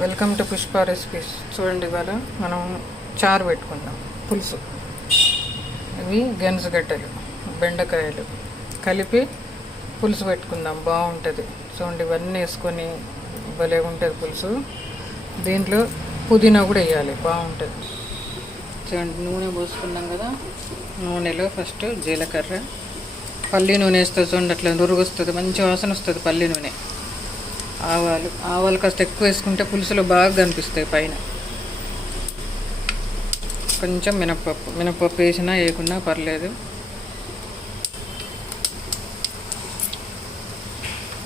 Welcome to Pushpa recipes. చూడండి ఇవాళ మనం చారు పెట్టుకుందాం. పులుసు. ఇవి గెనసగడ్డలు బెండకాయలు. కలిపి పులుసు పెట్టుకుందాం. బాగుంటుంది. చూడండి ఇవన్నీ వేసుకొని భలే ఉంటుంది పులుసు. దీంట్లో పుదీనా కూడా వేయాలి. బాగుంటుంది. చూడండి నూనె పోసుకున్నాం కదా. నూనెలో ఫస్ట్ జీలకర్ర. పల్లి నూనె వేస్తే చూడండి అట్లా నురుగు వస్తుంది. మంచి వాసన వస్తుంది పల్లి నూనె. ఆవాలు ఆవాలు కాస్త ఎక్కువ వేసుకుంటే పులుసులో బాగా కనిపిస్తాయి పైన. కొంచెం మినప్పప్పు మినప్పప్పు వేసినా వేయకున్నా పర్లేదు.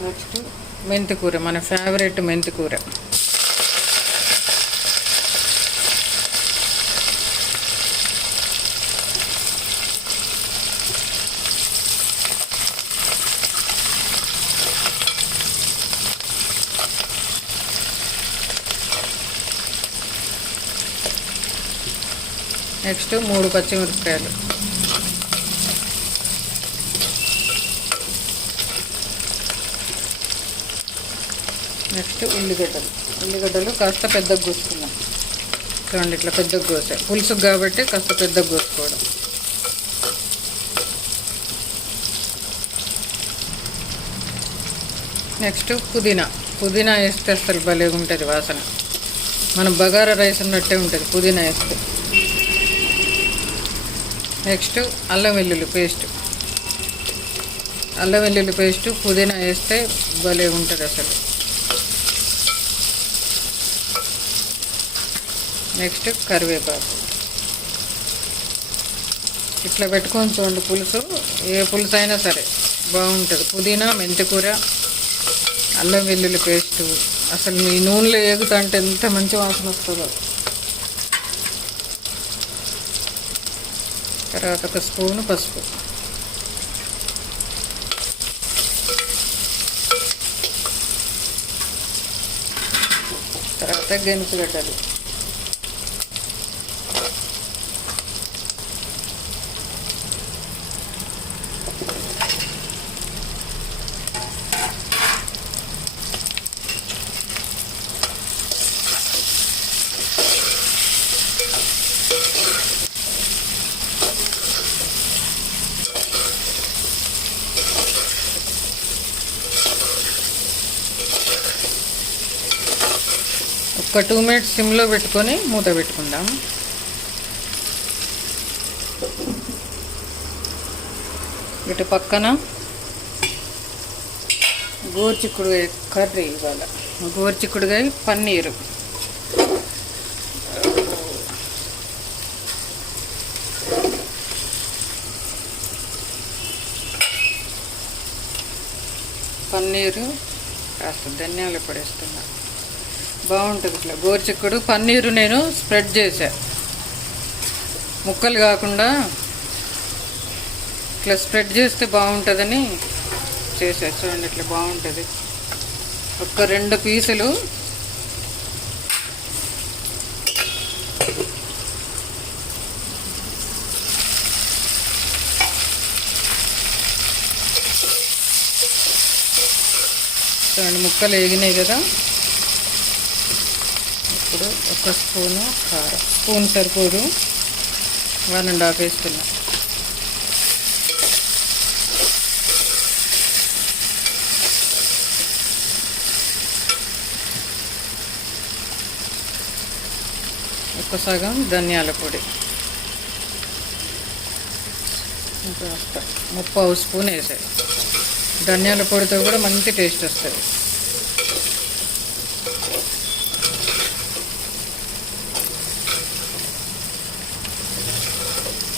నెక్స్ట్ మెంతి కూర మన ఫేవరెట్ మెంతికూర. నెక్స్ట్ మూడు పచ్చిమిరపకాయలు. నెక్స్ట్ ఉల్లిగడ్డలు. ఉల్లిగడ్డలు కాస్త పెద్దగా కోసుకున్నాం చూడండి ఇట్లా పెద్దగా కోసాయి. పులుసు కాబట్టి కాస్త పెద్దగా కోసుకోవడం. నెక్స్ట్ పుదీనా. పుదీనా వేస్తే అసలు భలే ఉంటుంది వాసన. మనం బగారా రైస్ ఉన్నట్టే ఉంటుంది పుదీనా వేస్తే. నెక్స్ట్ అల్లం వెల్లుల్లి పేస్ట్. అల్లం వెల్లుల్లి పేస్ట్ పుదీనా వేస్తే భలే ఉంటుంది అసలు. నెక్స్ట్ కరివేపాకు. ఇట్లా పెట్టుకొని చూడండి పులుసు. ఏ పులుసు అయినా సరే బాగుంటుంది. పుదీనా మెంతికూర అల్లం వెల్లుల్లి పేస్టు. అసలు మీ నూనెలో ఏగుతుంటే ఎంత మంచి వాసన వస్తుందో. తర్వాత ఒక స్పూను పసుపు. తర్వాత గెనుసుగడ్డలు ఒక టూ మినిట్స్ సిమ్లో పెట్టుకొని మూత పెట్టుకుందాం. ఇటు పక్కన గోర్చిక్కుడుగాయ కర్రీ ఇవాళ గోర్చిక్కుడుగాయ పన్నీరు. పన్నీరు కాస్త ధనియాలు పడేస్తున్నాను బాగుంటుంది ఇట్లా. గోరుచిక్కుడు పన్నీరు నేను స్ప్రెడ్ చేశా. ముక్కలు కాకుండా ఇట్లా స్ప్రెడ్ చేస్తే బాగుంటుందని చేసా చూడండి ఇట్లా బాగుంటుంది. ఒక రెండు పీసులు చూడండి ముక్కలు వేగినాయి కదా. ఇప్పుడు ఒక స్పూను కారం. స్పూన్ సరిపోదు. వన్ అండ్ హాఫ్ వేసుకున్నా. ఒక సగం ధనియాల పొడి. ఇంకా ముప్పావు స్పూన్ వేసాయి. ధనియాల పొడితో కూడా మంచి టేస్ట్ వస్తుంది.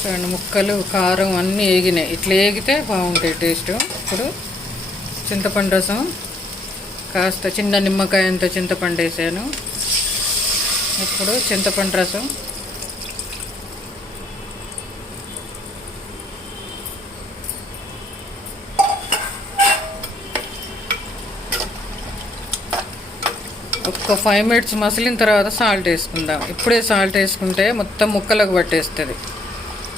చూడండి ముక్కలు కారం అన్నీ వేగినాయి ఇట్లా వేగితే బాగుంటాయి టేస్ట్. ఇప్పుడు చింతపండు రసం కాస్త చిన్న నిమ్మకాయ అంత చింతపండు వేసాను. ఇప్పుడు చింతపండు రసం. ఒక్క ఫైవ్ మినిట్స్ మసిలిన తర్వాత సాల్ట్ వేసుకుందాం. ఇప్పుడే సాల్ట్ వేసుకుంటే మొత్తం ముక్కలకు పట్టేస్తుంది.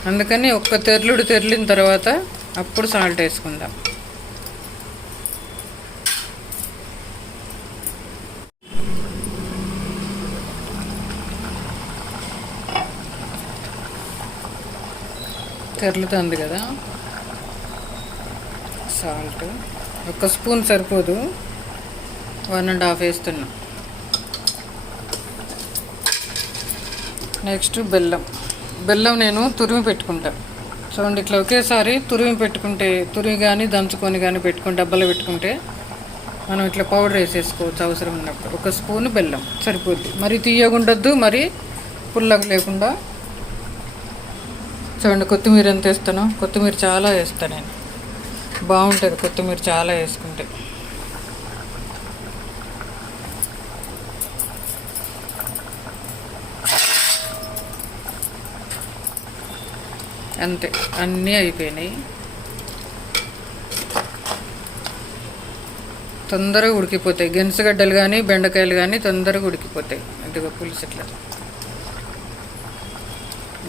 అందుకని ఒక్క తెరలుడు తెరిలిన తర్వాత అప్పుడు సాల్ట్ వేసుకుందాం. తెరలుతుంది కదా. సాల్ట్ ఒక స్పూన్ సరిపోదు. వన్ అండ్ హాఫ్ వేస్తున్నాం. నెక్స్ట్ బెల్లం. బెల్లం నేను తురిమి పెట్టుకుంటా. చూడండి ఇట్లా ఒకేసారి తురిమి పెట్టుకుంటే తురిమి కానీ దంచుకొని కానీ పెట్టుకుని డబ్బాలో పెట్టుకుంటే మనం ఇట్లా పౌడర్ వేసేసుకోవచ్చు అవసరం ఉన్నప్పుడు. ఒక స్పూన్ బెల్లం సరిపోద్ది. మరి తీయగుండొద్దు మరి పుల్లగా లేకుండా. చూడండి కొత్తిమీర ఎంత వేస్తాను. కొత్తిమీర చాలా వేస్తాను నేను. బాగుంటుంది కొత్తిమీర చాలా వేసుకుంటే. అంతే అన్నీ అయిపోయినాయి. తొందరగా ఉడికిపోతాయి. గెనసగడ్డలు కానీ బెండకాయలు కానీ తొందరగా ఉడికిపోతాయి. ఇదిగో పులుసు ఇట్లా.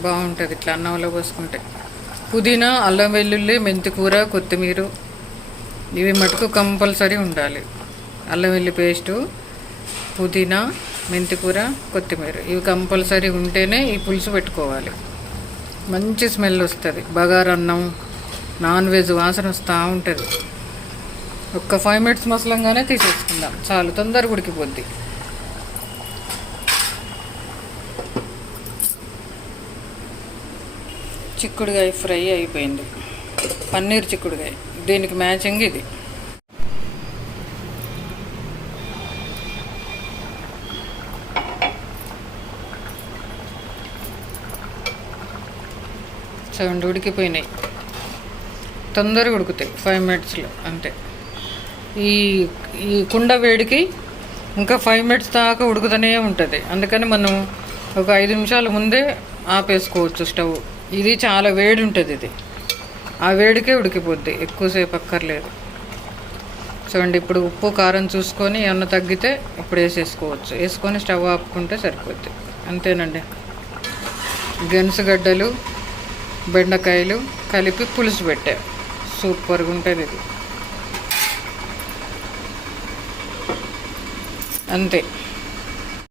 బాగుంటుంది ఇట్లా అన్నంలో పోసుకుంటే. పుదీనా అల్లం వెల్లుల్లి మెంతికూర కొత్తిమీర. ఇవి మటుకు కంపల్సరీ ఉండాలి. అల్లం వెల్లి పేస్టు పుదీనా మెంతికూర కొత్తిమీర. ఇవి కంపల్సరీ ఉంటేనే ఈ పులుసు పెట్టుకోవాలి. మంచి స్మెల్ వస్తుంది. బగారన్నం నాన్ వెజ్ వాసన వస్తూ ఉంటుంది. ఒక్క ఫైవ్ మినిట్స్ మసలంగానే తీసేసుకుందాం. చాలు తొందరగా ఉడికిపోద్ది. చిక్కుడుగాయ ఫ్రై అయిపోయింది. పన్నీర్ చిక్కుడుగాయ. దీనికి మ్యాచింగ్ ఇది. చూడండి ఉడికిపోయినాయి తొందరగా ఉడుకుతాయి ఫైవ్ మినిట్స్లో అంతే. ఈ ఈ కుండ వేడికి ఇంకా ఫైవ్ మినిట్స్ దాకా ఉడుకుతూనే ఉంటుంది. అందుకని మనం ఒక ఐదు నిమిషాల ముందే ఆపేసుకోవచ్చు స్టవ్. ఇది చాలా వేడి ఉంటుంది ఇది. ఆ వేడికే ఉడికిపోద్ది ఎక్కువసేపు అక్కర్లేదు. చూడండి ఇప్పుడు ఉప్పు కారం చూసుకొని ఏమన్నా తగ్గితే ఇప్పుడు వేసేసుకోవచ్చు. వేసుకొని స్టవ్ ఆపుకుంటే సరిపోద్ది. అంతేనండి. గెనుసుగడ్డలు బెండకాయలు కలిపి పులుసు పెట్టా. సూపర్గా ఉంటుంది ఇది. అంతే.